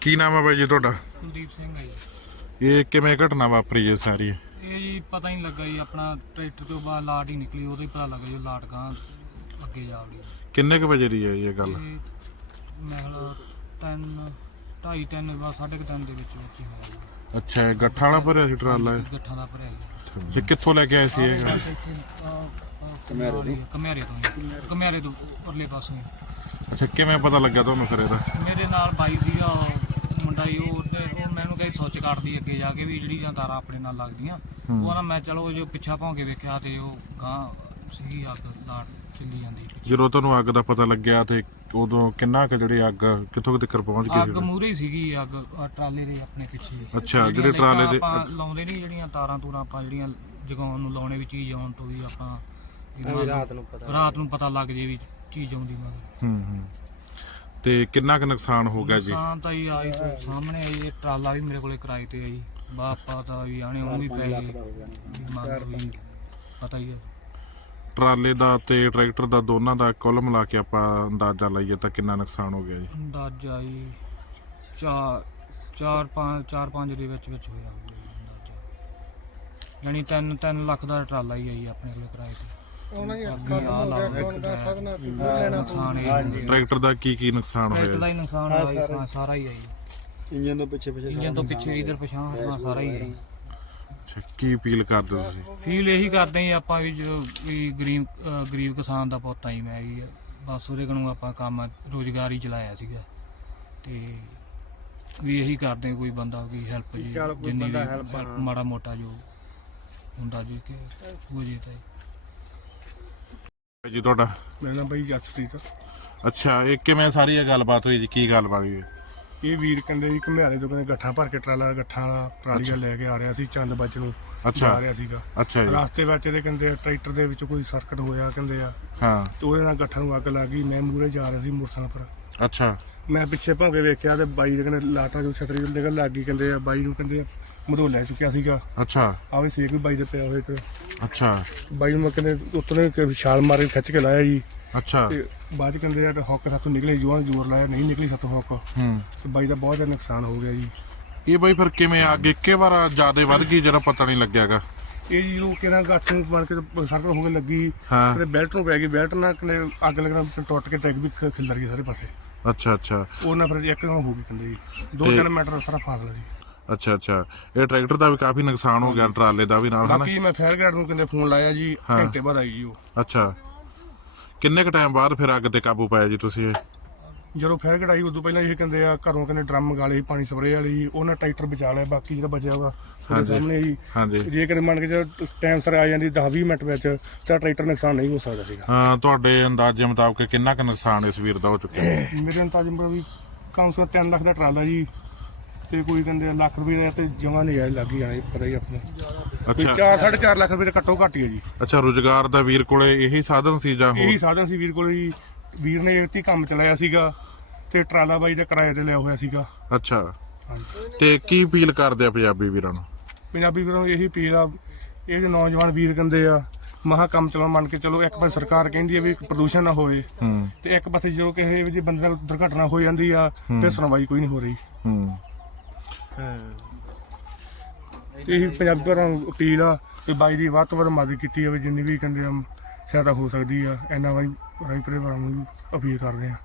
ਕੀ ਨਾਮ ਹੈ ਬਾਈ ਜੀ ਤੁਹਾਡਾ? ਕੁਲਦੀਪ ਸਿੰਘ ਹੈ ਜੀ। ਇਹ ਕਿਵੇਂ ਘਟਨਾ ਵਾਪਰੀ ਹੈ ਸਾਰੀ? ਇਹ ਜੀ ਪਤਾ ਹੀ ਨਹੀਂ ਲੱਗਾ ਜੀ ਆਪਣਾ ਟਰੈਕਟਰ ਤੋਂ ਬਾਅਦ ਲਾਟ ਹੀ ਨਿਕਲੀ ਉਦੋਂ ਹੀ ਪਤਾ ਲੱਗਾ ਜੀ ਲਾਟ ਗਾਂ ਅੱਗੇ ਜਾ ਵੜੀ। ਕਿੰਨੇ ਕੁ ਵਜੇ ਦੀ ਹੈ ਇਹ ਗੱਲ? ਤੇ ਮੈਂ ਹਲਾ 3 ਢਾਈ ਤਿੰਨ ਬਾਅਦ ਸਾਢੇ ਕੁ ਤਿੰਨ ਦੇ ਵਿੱਚ ਵਿੱਚ ਹੀ ਹੋਇਆ ਜੀ। ਅੱਛਾ ਇਹ ਗੱਠਾਂ ਵਾਲਾ ਭਰਿਆ ਸੀ ਟਰਾਲਾ ਇਹ? ਗੱਠਾਂ ਦਾ ਭਰਿਆ ਜੀ। ਅੱਛਾ ਕਿੱਥੋਂ ਲੈ ਕੇ ਆਏ ਸੀ ਇਹ ਕਮਿਆਰੇ ਤੋਂ? ਕਮਿਆਰੇ ਤੋਂ ਜੀ। ਕਮਿਆਰੇ ਤੋਂ ਪਰਲੇ ਪਾਸੋਂ। ਅੱਛਾ ਕਿਵੇਂ ਪਤਾ ਲੱਗਾ ਤੁਹਾਨੂੰ ਫਿਰ ਇਹਦਾ? ਮੇਰੇ ਨਾਲ ਬਾਈ ਸੀਗਾ ਉਹ ਤੇ ਕਹੇ ਸੁੱਚ ਕੱਟਦੀ ਅੱਗੇ ਜਾ ਕੇ ਵੀ ਜਿਹੜੀਆਂ ਤਾਰਾਂ ਆਪਣੇ ਨਾਲ ਲੱਗਦੀਆਂ। ਉਹ ਨਾ ਮੈਂ ਚਲੋ ਜੋ ਪਿੱਛਾ ਭੌਂ ਕੇ ਵੇਖਿਆ ਤੇ ਉਹ ਗਾਂ ਸੀਗੀ ਅੱਗ ਲਾਟ ਚੱਲੀ ਜਾਂਦੀ ਜਦੋਂ ਤੁਹਾਨੂੰ ਅੱਗ ਦਾ ਪਤਾ ਲੱਗਿਆ ਤੇ ਉਦੋਂ ਕਿੰਨਾ ਕੁ ਜਿਹੜੀ ਅੱਗ ਕਿੱਥੋਂ ਤੱਕ ਪਹੁੰਚ ਗਈ ਅੱਗ ਸੀ ਮੂਰੇ ਹੀ ਸੀਗੀ ਅੱਗ ਆਹ ਟਰਾਲੇ ਦੇ ਆਪਣੇ ਪਿੱਛੇ। ਅੱਛਾ, ਜਿਹੜੀਆਂ ਜਿਹੜੇ ਟਰਾਲੇ ਦੇ- ਆਪਾਂ ਲਾਉਂਦੇ ਨਹੀਂ ਜਿਹੜੀਆਂ ਤਾਰਾਂ ਤੂਰਾਂ ਆਪਾਂ ਜਿਹੜੀਆਂ ਜਗਾਉਣ ਨੂੰ ਲਾਉਣੇ ਵੀ ਚੀਜ਼ ਆਉਣ ਤੋਂ ਵੀ ਆਪਾਂ ਰਾਤ ਨੂੰ ਪਤਾ ਰਾਤ ਨੂੰ ਪਤਾ ਲੱਗ ਜੇ ਵੀ ਚੀਜ਼ ਆਉਂਦੀ ਮਗਰ ਹੂੰ ਹੂੰ। ਤੇ ਕਿੰਨਾ ਕੁ ਨੁਕਸਾਨ ਹੋ ਗਿਆ ਜੀ? ਨੁਕਸਾਨ ਤਾਂ ਹੀ ਆਈ ਸਾਹਮਣੇ ਆਈ ਇਹ ਟਰਾਲਾ ਵੀ ਮੇਰੇ ਕੋਲੇ ਕਿਰਾਏ ਤੇ ਆਈ। ਬਾਪਾ ਤਾਂ ਵੀ ਆਣੇ ਉਹ ਵੀ ਪੈ ਗਏ। ਮਗਰ ਵੀ ਪਤਾ ਹੀ ਹੈ ਟਰਾਲੇ ਦਾ ਤੇ ਟਰੈਕਟਰ ਦਾ ਦੋਨਾਂ ਦਾ ਕੁੱਲ ਮਿਲਾ ਕੇ ਆਪਾਂ ਅੰਦਾਜ਼ਾ ਲਾਈਏ ਤਾਂ ਕਿੰਨਾ ਨੁਕਸਾਨ ਹੋ ਗਿਆ ਜੀ? ਅੰਦਾਜ਼ਾ ਹੀ ਚਾਰ ਚਾਰ ਪੰਜ ਚਾਰ ਪੰਜ ਦੇ ਵਿੱਚ ਵਿੱਚ ਹੋਇਆ ਜੀ ਅੰਦਾਜ਼ਾ। ਯਾਨੀ 3 3 ਲੱਖ ਦਾ ਟਰਾਲਾ ਹੀ ਆਈ ਆਪਣੇ ਕੋਲ ਕਿਰਾਏ ਤੇ। ਉਹਨਾਂ ਦੀ ਅੱਖਾਂ ਹੋ ਗਿਆ ਕੌਣ ਦਾ ਸਾਧਨਾ ਨੁਕਸਾਨ ਇਹ ਟਰੈਕਟਰ ਟਰੈਕਟਰ ਦਾ ਕੀ ਕੀ ਨੁਕਸਾਨ ਹੋਇਆ? ਦਾ ਜੀ? ਹੀ ਨੁਕਸਾਨ ਹੋਇਆ ਜੀ, ਸਾਰਾ ਹੀ। ਆਈ ਇੰਜਨ ਤੋਂ ਪਿੱਛੇ ਪਿੱਛੇ ਇੰਜਨ ਤੋਂ ਪਿੱਛੇ ਇਧਰ ਪਛਾਣ ਹਟਣਾ ਸਾਰਾ ਹੀ ਆਈ ਅੱਛਾ ਕੀ ਅਪੀਲ ਕਰਦੇ ਹੋ ਤੁਸੀਂ? ਫੀਲ ਇਹੀ ਕਰਦੇ ਹਾਂ ਆਪਾਂ ਵੀ ਜੋ ਵੀ ਗਰੀਬ ਅਹ ਗਰੀਬ ਕਿਸਾਨ ਦਾ ਪੁੱਤ ਆਈ ਮੈਂ ਵੀ ਬਸ ਉਹਦੇ ਕੋਲੋਂ ਆਪਾਂ ਕੰਮ ਰੋਜ਼ਗਾਰ ਹੀ ਚਲਾਇਆ ਸੀਗਾ। ਤੇ ਵੀ ਇਹੀ ਕਰਦੇ ਹਾਂ, ਕੋਈ ਬੰਦਾ ਕੋਈ ਹੈਲਪ ਜੀ ਚੱਲ ਕੋਈ ਬੰਦਾ help ਹਾਂ। ਮਾੜਾ ਮੋਟਾ ਜੋ ਹੁੰਦਾ ਜੀ ਕਿ ਹੋ ਜੇ ਤਾਂ। ਜੀ ਤੁਹਾਡਾ? ਮੇਰਾ ਨਾਮ ਬਾਈ ਜਸਪ੍ਰੀਤ ਅੱਛਾ ਇਹ ਕਿਵੇਂ ਸਾਰੀ ਇਹ ਗੱਲਬਾਤ ਹੋਈ ਜੀ? ਕੀ ਗੱਲਬਾਤ ਹੋਈ? ਇਹ ਵੀਰ ਕੰਡੇ ਜੀ ਘੁਮਿਆਰੇ ਤੋਂ ਕਹਿੰਦੇ ਗੱਠਾਂ ਭਰ ਕੇ ਟਰਾਲਾ ਗੱਠਾਂ ਵਾਲਾ ਟਰਾਲੀਆਂ ਲੈ ਕੇ ਆ ਰਿਹਾ ਸੀ ਚੰਦ ਬੱਜ ਨੂੰ ਅੱਛਾ। ਜਾ ਰਿਹਾ ਸੀਗਾ। ਅੱਛਾ ਜੀ। ਰਸਤੇ ਵਿੱਚ ਇਹਦੇ ਕਹਿੰਦੇ ਟਰੈਕਟਰ ਦੇ ਵਿੱਚ ਕੋਈ ਸਰਕਟ ਹੋਇਆ ਕਹਿੰਦੇ ਆ। ਹਾਂ। ਤੇ ਉਹਦੇ ਨਾਲ ਗੱਠਾਂ ਨੂੰ ਅੱਗ ਲੱਗ ਗਈ ਮੈਂ ਮੂਰੇ ਜਾ ਰਿਹਾ ਸੀ ਮੋਟਰਸਾਈਕਲ ਪਰ। ਅੱਛਾ। ਮੈਂ ਪਿੱਛੇ ਭੌਂ ਕੇ ਵੇਖਿਆ ਤੇ ਬਾਈ ਦੇ ਕਹਿੰਦੇ ਲਾਟਾਂ ਜੋ ਛਤਰੀ ਨਿਕਲ ਲੱਗ ਗਈ ਕਹਿੰਦੇ ਆ ਬਾਈ ਨੂੰ ਕਹਿੰਦੇ ਮਧੋਲਾ ਚੁੱਕਿਆ ਸੀਗਾ। ਅੱਛਾ। ਆਵੇ ਸੇਕ ਵੀ ਬਾਈ ਦੇ ਪਿਆ ਹੋਏ ਤੇ ਅੱਛਾ। ਬਾਈ ਨੂੰ ਮੈਂ ਕਹਿੰਦੇ ਉੱਤੋਂ ਨੇ ਛਾਲ ਮਾਰ ਕੇ ਖਿੱਚ ਕੇ ਲਾਇਆ ਜੀ। ਅੱਛਾ। ਤੇ ਬਾਅਦ 'ਚ ਕਹਿੰਦੇ ਆ ਹੱਕ ਸਾਥੋਂ ਨਿਕਲੇ ਜੋਆਂ ਜ਼ੋਰ ਲਾਇਆ ਨਹੀਂ ਨਿਕਲੀ ਸਾਥੋਂ ਹੱਕ। ਹੂੰ। ਤੇ ਬਾਈ ਦਾ ਬਹੁਤ ਜ਼ਿਆਦਾ ਨੁਕਸਾਨ ਹੋ ਗਿਆ ਜੀ। ਇਹ ਬਾਈ ਫਿਰ ਕਿਵੇਂ ਅੱਗ ਇੱਕੇ ਵਾਰ ਜ਼ਿਆਦਾ ਵੱਧ ਗਈ ਜਿਹੜਾ ਪਤਾ ਨਹੀਂ ਲੱਗਿਆਗਾ? ਇਹ ਜੀ ਉਹ ਕਿਹੜਾ ਗੱਠ ਨੂੰ ਬਣ ਕੇ ਸਰਕਲ ਹੋ ਕੇ ਲੱਗੀ। ਹਾਂ। ਤੇ ਬੈਲਟ ਨੂੰ ਪੈ ਗਈ ਬੈਲਟ ਨਾਲ ਕਿਨੇ ਅੱਗ ਲੱਗਣਾ ਤੇ ਟੁੱਟ ਕੇ ਟੈਗ ਵੀ ਖ- ਖਿਲਰ ਗਈ ਸਾਰੇ ਪਾਸੇ। ਅੱਛਾ ਅੱਛਾ। ਉਹ ਫਿਰ ਇੱਕ ਨਾਲ ਹੋ ਗਈ ਕਹਿੰਦੇ ਜੀ। ਦੋ ਤੇ- ਤਿੰਨ ਮੀਟਰ ਸਾਰਾ ਫਾਸਲਾ ਜੀ। ਅੱਛਾ ਅੱਛਾ। ਇਹ ਟਰੈਕਟਰ ਦਾ ਵੀ ਕਾਫੀ ਨੁਕਸਾਨ ਹੋ ਗਿਆ ਟਰਾਲੇ ਦਾ ਵੀ ਨਾਲ ਹਨਾ? ਬਾਕੀ ਮੈਂ ਫਾਇਰ ਗਾਰਡ ਨੂੰ ਕਹਿੰਦੇ ਫੋਨ ਲਾਇਆ ਜੀ। ਘੰਟੇ ਬਾਅਦ ਆਈ ਜੀ ਉਹ। ਅੱਛਾ। ਕਿੰਨੇ ਕ ਟਾਈਮ ਬਾਅਦ ਫਿਰ ਅੱਗ ਤੇ ਕਾਬੂ ਪਾਇਆ ਜੀ ਤੁਸੀਂ ਇਹ? ਜਦੋਂ ਫਾਇਰ ਗਾਰਡ ਆਈ ਉਦੋਂ ਪਹਿਲਾਂ ਇਹ ਕਹਿੰਦੇ ਆ ਘਰੋਂ ਕਹਿੰਦੇ ਡਰਮ ਗਾਲੇ ਸੀ ਪਾਣੀ ਸਪਰੇਅ ਵਾਲੀ ਉਹਨਾਂ ਟਰੈਕਟਰ ਬਚਾ ਲਿਆ ਬਾਕੀ ਜਿਹੜਾ ਬਚਿਆ ਹੋਗਾ ਉਹਦੇ ਹਾਂਜੀ। ਸਾਹਮਣੇ ਜੀ ਹਾਂਜੀ। ਜੇ ਕਦੇ ਮੰਨ ਕੇ ਜੇ ਟਾਈਮ ਸਰ ਆ ਜਾਂਦੀ 10 20 ਮਿੰਟ ਵਿੱਚ ਤਾਂ ਟਰੈਕਟਰ ਨੁਕਸਾਨ ਨਹੀਂ ਹੋ ਸਕਦਾ ਸੀਗਾ। ਹਾਂ ਤੁਹਾਡੇ ਅੰਦਾਜ਼ੇ ਮੁਤਾਬਕ ਕਿੰਨਾ ਕੁ ਨੁਕਸਾਨ ਇਸ ਵੀਰ ਦਾ ਹੋ ਚੁੱਕਿਆ? ਮੇਰੇ ਅੰਦਾਜ਼ ਮੁਤਾਬਕ ਵੀ ਕਮ ਸੇ ਕਮ 3 ਲੱਖ ਦਾ ਟਰਾਲਾ ਜੀ ਤੇ ਕੋਈ ਕਹਿੰਦੇ ਲੱਖ ਰੁਪਏ ਦਾ ਤੇ ਜਮਾ ਨਹੀਂ ਜਾਇ ਲੱਗ ਜਾਣੇ ਪਤਾ ਹੀ ਆਪਣਾ। ਕੋਈ ਅੱਛਾ 4 4.5 ਲੱਖ ਰੁਪਏ ਦਾ ਘੱਟੋ ਘੱਟ ਹੀ ਹੈ ਜੀ। ਅੱਛਾ ਰੁਜ਼ਗਾਰ ਦਾ ਵੀਰ ਕੋਲੇ ਇਹੀ ਸਾਧਨ ਸੀ ਜਾਂ ਇਹੀ ਹੋਰ ਸਾਧਨ ਸੀ ਵੀਰ ਕੋਲ ਜੀ। ਵੀਰ ਨੇ ਇੱਥੇ ਕੰਮ ਚਲਾਇਆ ਸੀਗਾ ਤੇ ਟਰਾਲਾ ਬਾਈ ਦਾ ਕਿਰਾਏ ਤੇ ਲਿਆ ਹੋਇਆ ਸੀਗਾ। ਅੱਛਾ। ਹਾਂਜੀ। ਤੇ ਕੀ ਅਪੀਲ ਕਰਦੇ ਆ ਪੰਜਾਬੀ ਵੀਰਾਂ ਨੂੰ? ਪੰਜਾਬੀ ਵੀਰਾਂ ਨੂੰ ਇਹੀ ਅਪੀਲ ਆ ਇਹ ਜੋ ਨੌਜਵਾਨ ਵੀਰ ਕਹਿੰਦੇ ਆ ਮਹਾ ਕੰਮ ਚਲਾ ਮੰਨ ਕੇ ਚਲੋ ਇੱਕ ਪਾਸੇ ਸਰਕਾਰ ਕਹਿੰਦੀ ਹੈ ਵੀ ਪ੍ਰਦੂਸ਼ਣ ਨਾ ਹੋਵੇ ਹੂੰ। ਤੇ ਇੱਕ ਪਾਸੇ ਜੋ ਕਿਸੇ ਵੀ ਜੇ ਬੰਦੇ ਨਾਲ ਦੁਰਘਟਨਾ ਹੋ ਜਾਂਦੀ ਆ ਤੇ ਸੁਣਵਾਈ ਕੋਈ ਨਹੀਂ ਹੋ ਰਹੀ। ਹੂੰ। ਤੇ ਇਹੀ ਪੰਜਾਬੀ ਭਰਾਂ ਨੂੰ ਅਪੀਲ ਆ ਕਿ ਬਾਈ ਦੀ ਵੱਧ ਤੋਂ ਵੱਧ ਮਦਦ ਕੀਤੀ ਜਾਵੇ, ਜਿੰਨੀ ਵੀ ਕਹਿੰਦੇ ਆ, ਸਹਾਇਤਾ ਹੋ ਸਕਦੀ ਆ, ਇਹਨਾਂ ਵਾਈ ਰਾਈ ਪਰਿਵਾਰਾਂ ਨੂੰ ਅਪੀਲ ਕਰਦੇ ਆ।